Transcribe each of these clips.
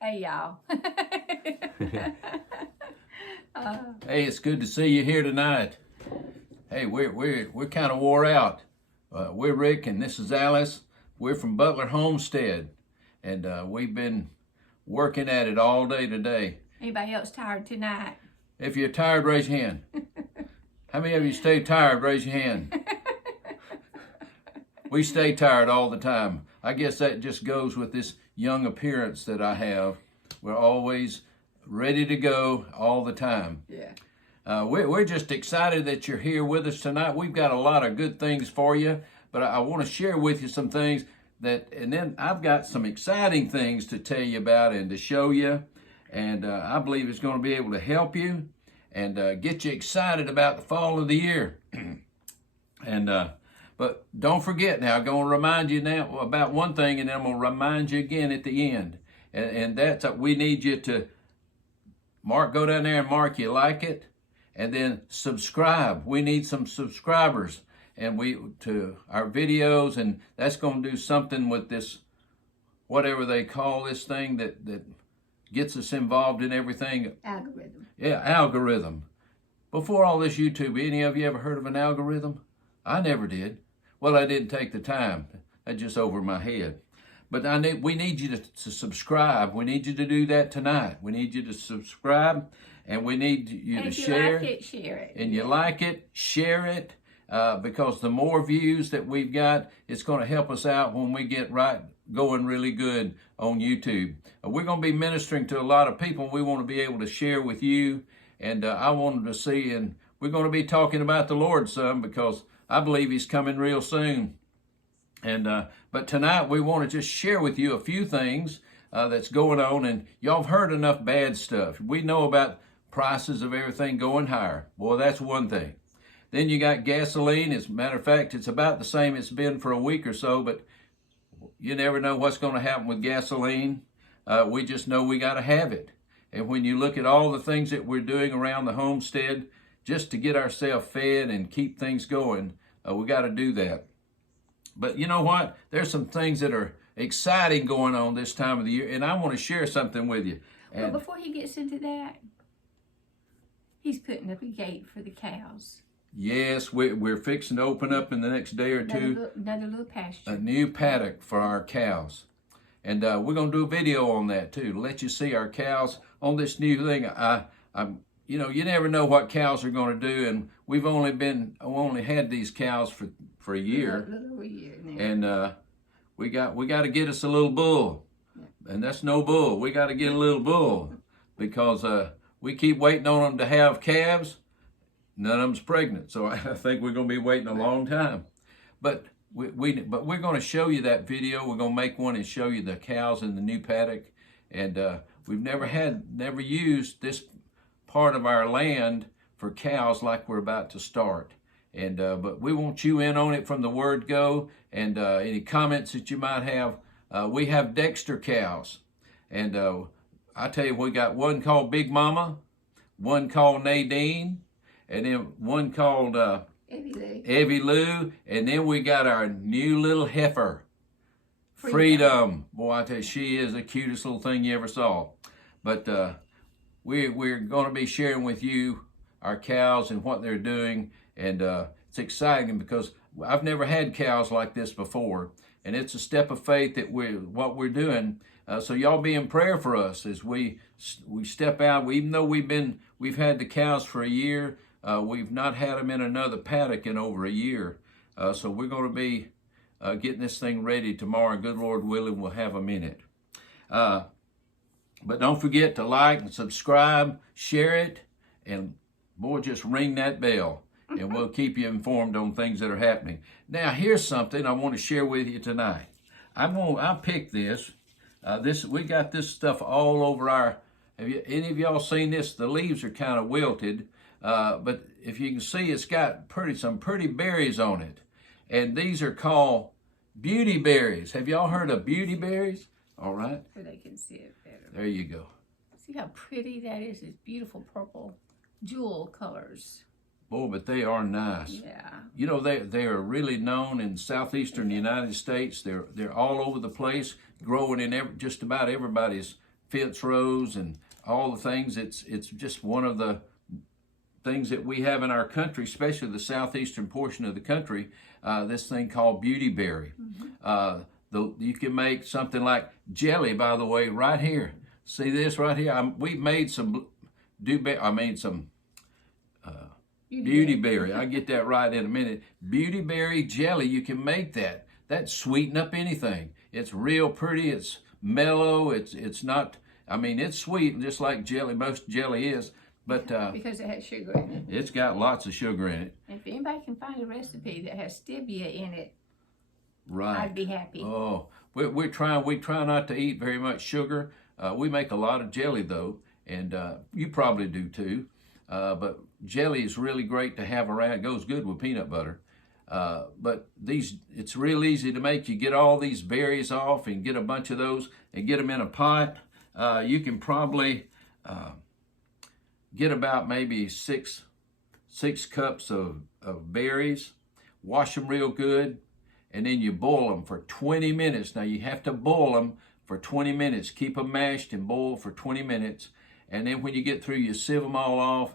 Hey, y'all. Hey, it's good to see you here tonight. Hey, we're kind of wore out. We're Rick and this is Alice. We're from Butler Homestead, and we've been working at it all day today. Anybody else tired tonight? If you're tired, raise your hand. How many of you stay tired? Raise your hand. We stay tired all the time. I guess that just goes with this young appearance that I have. We're always ready to go all the time. Yeah. We're just excited that you're here with us tonight. We've got a lot of good things for you, but I want to share with you some things and then I've got some exciting things to tell you about and to show you, and I believe it's going to be able to help you and get you excited about the fall of the year. But don't forget now, I'm going to remind you now about one thing, and then I'm going to remind you again at the end. And that's we need you to go down there and mark you like it, and then subscribe. We need some subscribers to our videos, and that's going to do something with this, whatever they call this thing that gets us involved in everything. Algorithm. Yeah, algorithm. Before all this YouTube, any of you ever heard of an algorithm? I never did. Well, I didn't take the time. That's just over my head. But we need you to subscribe. We need you to do that tonight. We need you to subscribe, and we need you to share. If you like it, share it. And you like it, share it, because the more views that we've got, it's going to help us out when we get going really good on YouTube. We're going to be ministering to a lot of people. We want to be able to share with you, and I wanted to see, and we're going to be talking about the Lord some, because I believe He's coming real soon. But tonight we want to just share with you a few things that's going on, and y'all have heard enough bad stuff. We know about prices of everything going higher. Boy, that's one thing. Then you got gasoline. As a matter of fact, it's about the same it's been for a week or so, but you never know what's going to happen with gasoline. We just know we got to have it. And when you look at all the things that we're doing around the homestead, just to get ourselves fed and keep things going, we got to do that. But you know what? There's some things that are exciting going on this time of the year, and I want to share something with you. Well, before he gets into that, he's putting up a gate for the cows. Yes, we're fixing to open up in the next day or two. Another little pasture. A new paddock for our cows. And we're going to do a video on that too, to let you see our cows on this new thing. You never know what cows are going to do, and we've only had these cows for a year. A little over a year now. And we got to get us a little bull. Yeah. And that's no bull. We got to get a little bull, because we keep waiting on them to have calves. None of them's pregnant, so I think we're going to be waiting a long time. But we're going to show you that video. We're going to make one and show you the cows in the new paddock. And we've never used this part of our land for cows like we're about to start. And but we want you in on it from the word go. And any comments that you might have, we have Dexter cows. And I tell you, we got one called Big Mama, one called Nadine, and then one called Evie Lou, and then we got our new little heifer, Freedom. Boy, I tell you, she is the cutest little thing you ever saw. But we're going to be sharing with you our cows and what they're doing, and it's exciting because I've never had cows like this before, and it's a step of faith that what we're doing. So y'all be in prayer for us as we step out. Even though we've had the cows for a year, we've not had them in another paddock in over a year. So we're going to be getting this thing ready tomorrow. Good Lord willing, we'll have them in it. But don't forget to like and subscribe, share it, and boy, just ring that bell, and we'll keep you informed on things that are happening. Now, here's something I want to share with you tonight. I picked this. We got this stuff all over any of y'all seen this? The leaves are kind of wilted, but if you can see, it's got some pretty berries on it. And these are called beautyberries. Have y'all heard of beautyberries? All right. So they can see it better. There you go. See how pretty that is? It's beautiful purple jewel colors. Boy, but they are nice. Yeah. You know, they are really known in southeastern United States. They're all over the place, growing in just about everybody's fence rows and all the things. It's just one of the things that we have in our country, especially the southeastern portion of the country, this thing called Beautyberry. You can make something like jelly, by the way, right here. See this right here? We made some Beautyberry. I'll get that right in a minute. Beautyberry jelly, you can make that. That sweeten up anything. It's real pretty, it's mellow, it's not, it's sweet, just like jelly, most jelly is, but because it has sugar in it. It's got lots of sugar in it. If anybody can find a recipe that has stevia in it, right, I'd be happy. Oh, we try not to eat very much sugar. We make a lot of jelly though, and you probably do too. But jelly is really great to have around. It goes good with peanut butter. But it's real easy to make. You get all these berries off and get a bunch of those and get them in a pot. You can probably get about maybe six cups of berries. Wash them real good, and then you boil them for 20 minutes. Now you have to boil them for 20 minutes. Keep them mashed and boil for 20 minutes. And then when you get through, you sieve them all off,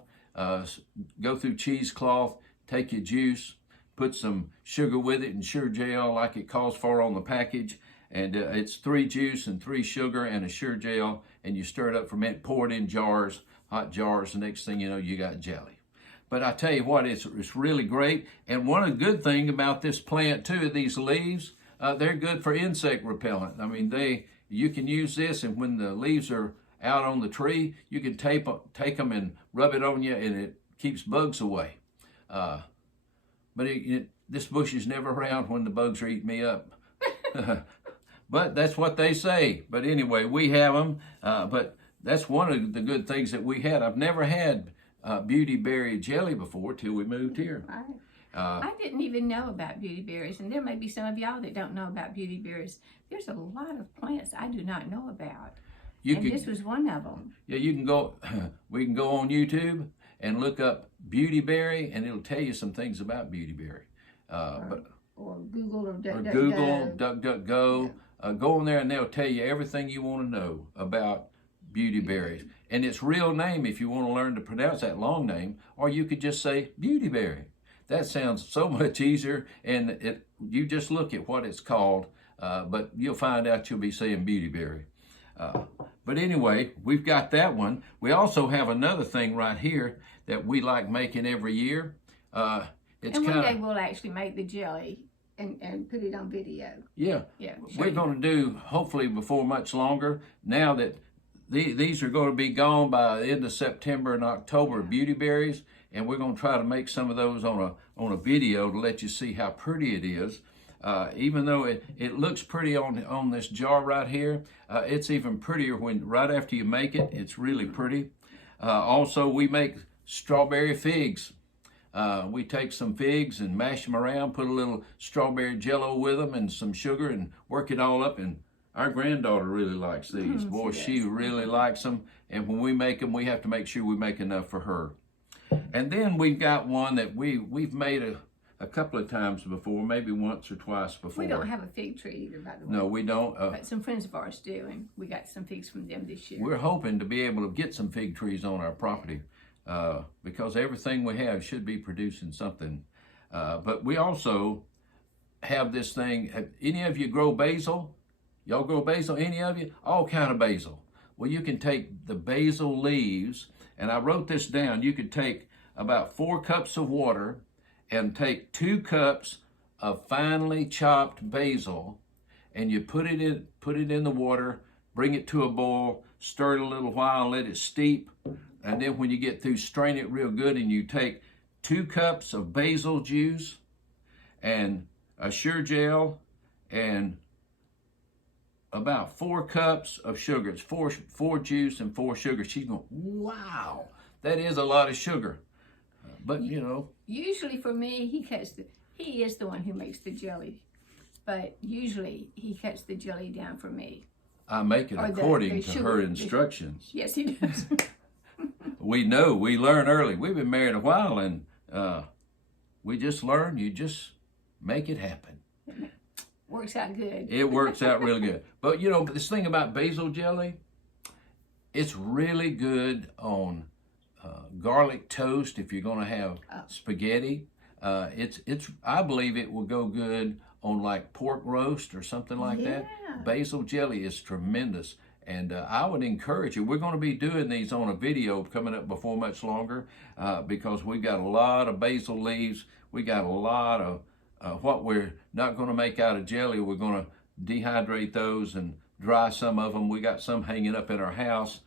go through cheesecloth, take your juice, put some sugar with it and sugar gel like it calls for on the package. And it's 3 juice and 3 sugar and a sugar gel, and you stir it up for a minute, pour it in jars, hot jars. The next thing you know, you got jelly. But I tell you what, it's really great. And one of the good things about this plant too, these leaves, they're good for insect repellent. You can use this, and when the leaves are out on the tree, you can take them and rub it on you, and it keeps bugs away. But this bush is never around when the bugs are eating me up. But that's what they say. But anyway, we have them. But that's one of the good things that we had. I've never had Beautyberry jelly before till we moved here. Right. I didn't even know about beautyberries, and there may be some of y'all that don't know about beautyberries. There's a lot of plants I do not know about. This was one of them. Yeah, you can go. We can go on YouTube and look up Beautyberry, and it'll tell you some things about Beautyberry. Or Google or DuckDuckGo. Yeah. Go on there, and they'll tell you everything you want to know about beautyberries. And its real name, if you want to learn to pronounce that long name, or you could just say Beautyberry. That sounds so much easier, and you just look at what it's called, but you'll find out you'll be saying Beautyberry. But anyway, we've got that one. We also have another thing right here that we like making every year. And one day we'll actually make the jelly and put it on video. Yeah. We're going to do, hopefully before much longer, now that these are going to be gone by the end of September and October, beautyberries, and we're going to try to make some of those on a video to let you see how pretty it is. Even though it looks pretty on this jar right here, it's even prettier right after you make it. It's really pretty. Also, we make strawberry figs. We take some figs and mash them around, put a little strawberry jello with them and some sugar and work it all up. And our granddaughter really likes these. Boy, she really likes them. And when we make them, we have to make sure we make enough for her. And then we've got one that we've made a couple of times before, maybe once or twice before. We don't have a fig tree either, by the way. No, we don't. But some friends of ours do, and we got some figs from them this year. We're hoping to be able to get some fig trees on our property because everything we have should be producing something. But we also have this thing. Have any of you grow basil? Y'all grow basil? Any of you? All kind of basil. Well, you can take the basil leaves, and I wrote this down. You could take about 4 cups of water and take 2 cups of finely chopped basil, and you put it in the water, bring it to a boil, stir it a little while, let it steep, and then when you get through, strain it real good, and you take 2 cups of basil juice and a sugar gel and about 4 cups of sugar. It's 4 juice and 4 sugar. She's going, wow, that is a lot of sugar. But you know, usually for me, he is the one who makes the jelly, but usually he cuts the jelly down for me. I make it according to her instructions. Yes, he does. We know, we learn early. We've been married a while, and we just learn. You just make it happen. Works out good. It works out real good. But you know, this thing about basil jelly, It's really good on garlic toast if you're going to have spaghetti. I believe it will go good on like pork roast or something like that. Basil jelly is tremendous. And I would encourage you. We're going to be doing these on a video coming up before much longer because we've got a lot of basil leaves. We got a lot of what we're not going to make out of jelly. We're going to dehydrate those and dry some of them. We got some hanging up in our house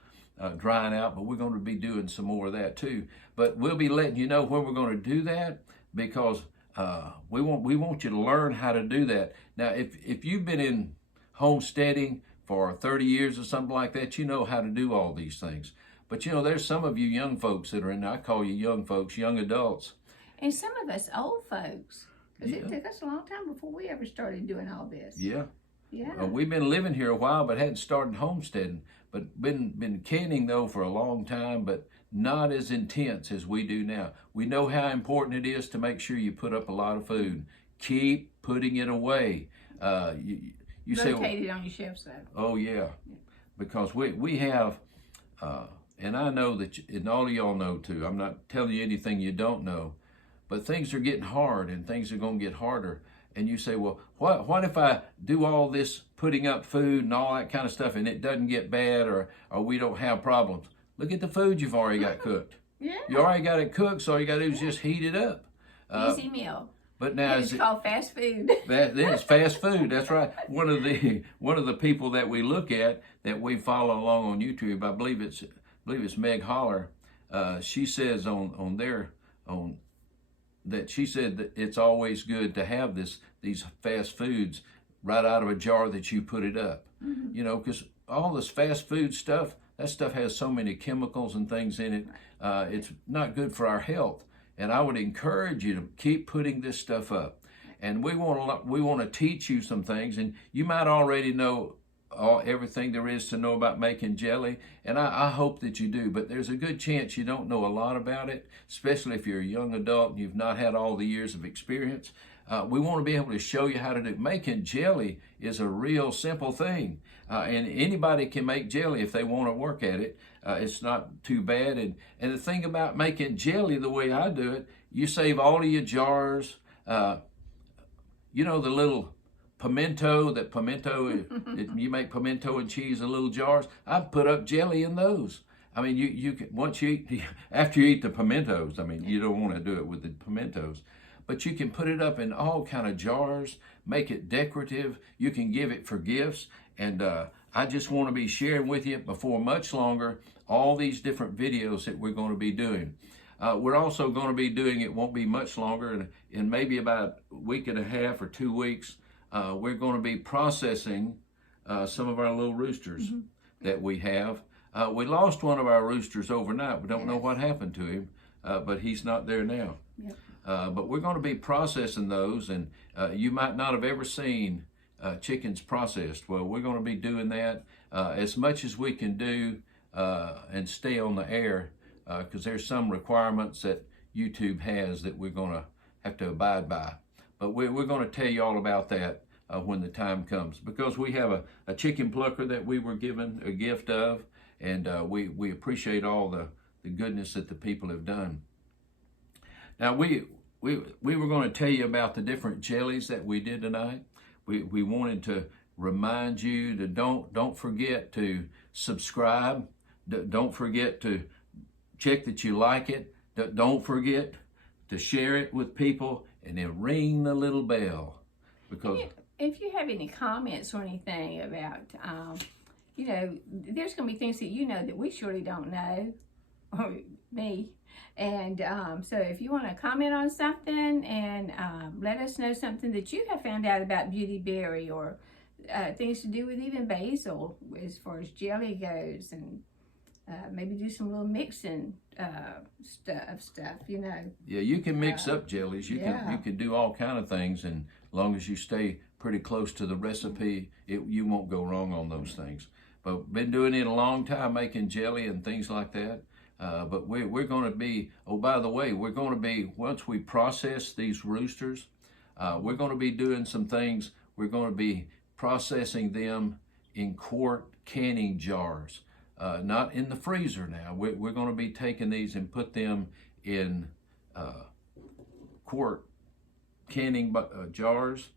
drying out, but we're going to be doing some more of that too. But we'll be letting you know when we're going to do that because we want you to learn how to do that. Now, if you've been in homesteading for 30 years or something like that, you know how to do all these things. But you know, there's some of you young folks that are in there. I call you young folks, young adults. And some of us old folks, because it took us a long time before we ever started doing all this. Yeah. Yeah. We've been living here a while, but hadn't started homesteading. But been canning though for a long time, but not as intense as we do now. We know how important it is to make sure you put up a lot of food. Keep putting it away. You say, rotate it on your shelves though. Oh yeah, because we have, and I know that, and all of y'all know too. I'm not telling you anything you don't know, but things are getting hard, and things are going to get harder. And you say, well, what if I do all this putting up food and all that kind of stuff, and it doesn't get bad, or we don't have problems? Look at the food you've already got cooked. Yeah. You already got it cooked, so all you got to do is just heat it up. Easy meal. But now it's called fast food. That is fast food. That's right. One of the people that we look at, that we follow along on YouTube, I believe it's Meg Holler. She says that she said that it's always good to have these fast foods right out of a jar that you put it up. Mm-hmm. You know, because all this fast food stuff, that stuff has so many chemicals and things in it. It's not good for our health. And I would encourage you to keep putting this stuff up. And we want to teach you some things, and you might already know everything there is to know about making jelly, and I hope that you do, but there's a good chance you don't know a lot about it, especially if you're a young adult and you've not had all the years of experience. We want to be able to show you how to do it. Making jelly is a real simple thing, and anybody can make jelly if they want to work at it. It's not too bad, and the thing about making jelly the way I do it, you save all of your jars. You know the little pimento, you make pimento and cheese in little jars. I put up jelly in those. I mean, you can, after you eat the pimentos, I mean, you don't want to do it with the pimentos, but you can put it up in all kind of jars, make it decorative. You can give it for gifts, and I just want to be sharing with you before much longer all these different videos that we're going to be doing. We're also going to be doing, it won't be much longer, in maybe about a week and a half or 2 weeks, we're going to be processing some of our little roosters that we have. We lost one of our roosters overnight. We don't know what happened to him, but he's not there now. Yep. But we're going to be processing those, and you might not have ever seen chickens processed. Well, we're going to be doing that as much as we can do and stay on the air, because there's some requirements that YouTube has that we're going to have to abide by. But we're going to tell you all about that when the time comes, because we have a chicken plucker that we were given a gift of, and we appreciate all the goodness that the people have done. Now, we were going to tell you about the different jellies that we did tonight. We wanted to remind you to don't forget to subscribe. Don't forget to check that you like it. Don't forget to share it with people, and then ring the little bell. Because if you have any comments or anything about, you know, there's going to be things that you know that we surely don't know, or me. And so if you want to comment on something and let us know something that you have found out about Beautyberry, or things to do with even basil as far as jelly goes, and maybe do some little mixing stuff, you know. Yeah, you can mix up jellies. You can do all kind of things, and as long as you stay pretty close to the recipe, you won't go wrong on those things. But been doing it a long time, making jelly and things like that. But we're going to be, oh, by the way, we're going to be, once we process these roosters, we're going to be doing some things. We're going to be processing them in quart canning jars. not in the freezer now. We're going to be taking these and put them in quart canning jars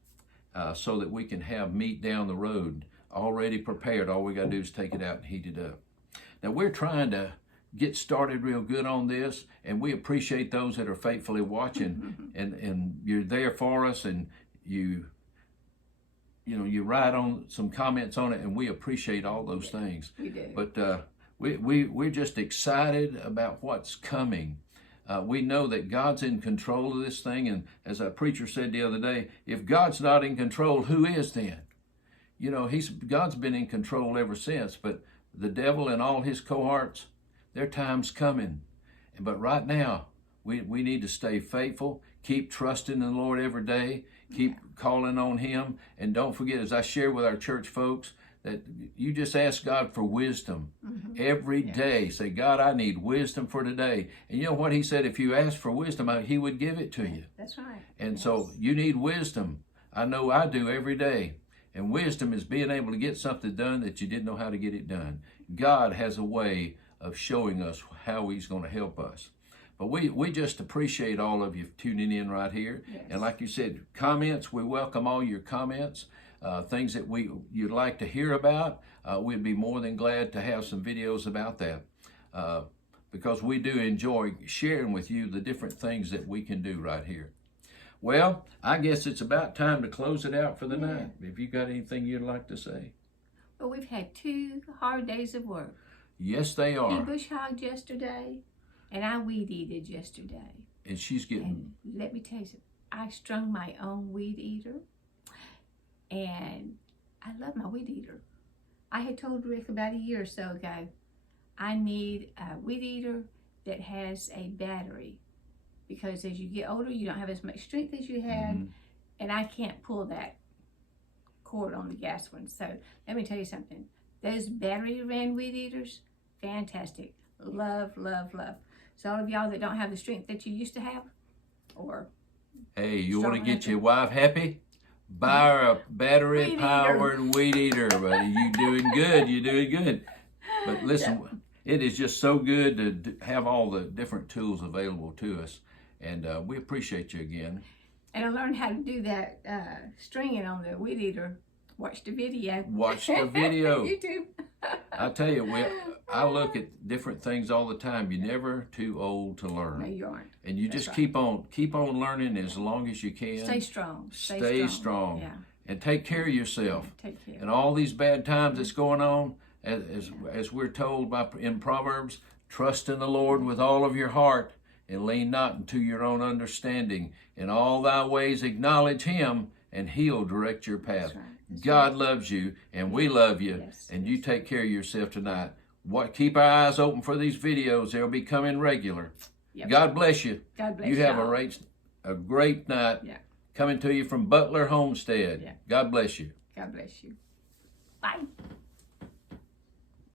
so that we can have meat down the road already prepared. All we got to do is take it out and heat it up. Now we're trying to get started real good on this, and we appreciate those that are faithfully watching and you're there for us, and you write on some comments on it, and we appreciate all those things. We do. But we're just excited about what's coming. We know that God's in control of this thing, and as our preacher said the other day, if God's not in control, who is then? God's been in control ever since, but the devil and all his cohorts, their time's coming. But right now, we need to stay faithful, keep trusting in the Lord every day, keep calling on him, and don't forget, as I share with our church folks, that you just ask God for wisdom every day. Say, God, I need wisdom for today. And you know what he said? If you ask for wisdom, he would give it to you. That's right. And so you need wisdom. I know I do every day. And wisdom is being able to get something done that you didn't know how to get it done. God has a way of showing us how he's going to help us. But we just appreciate all of you tuning in right here. Yes. And like you said, comments, we welcome all your comments. Things that you'd like to hear about, we'd be more than glad to have some videos about that, because we do enjoy sharing with you the different things that we can do right here. Well, I guess it's about time to close it out for the night. If you got anything you'd like to say. Well, we've had 2 hard days of work. Yes, they He are. bush hogged yesterday, and I weed eated yesterday. And she's getting... And let me tell you something. I strung my own weed eater. And I love my weed eater. I had told Rick about a year or so ago, I need a weed eater that has a battery, because as you get older, you don't have as much strength as you had, and I can't pull that cord on the gas one. So let me tell you something. Those battery ran weed eaters, fantastic. Love, love, love. So all of y'all that don't have the strength that you used to have, or hey, you want to get your wife happy? Buy her a battery-powered weed eater, buddy. You doing good. You're doing good. But listen, it is just so good to have all the different tools available to us, and we appreciate you again. And I learned how to do that stringing on the weed eater. Watch the video. Watch the video. YouTube. I tell you, I look at different things all the time. You're never too old to learn. No, you aren't. And you That's just right. keep on learning as long as you can. Stay strong. Stay strong. Yeah. And take care of yourself. Take care. And all these bad times that's going on, as we're told in Proverbs, trust in the Lord with all of your heart, and lean not into your own understanding. In all thy ways acknowledge him, and he'll direct your path. That's God loves you, and we love you, and you take care of yourself tonight. Keep our eyes open for these videos. They'll be coming regular. Yep. God bless you. God bless you. You have y'all. a great night. Yeah. Coming to you from Butler Homestead. Yeah. God bless you. God bless you. Bye.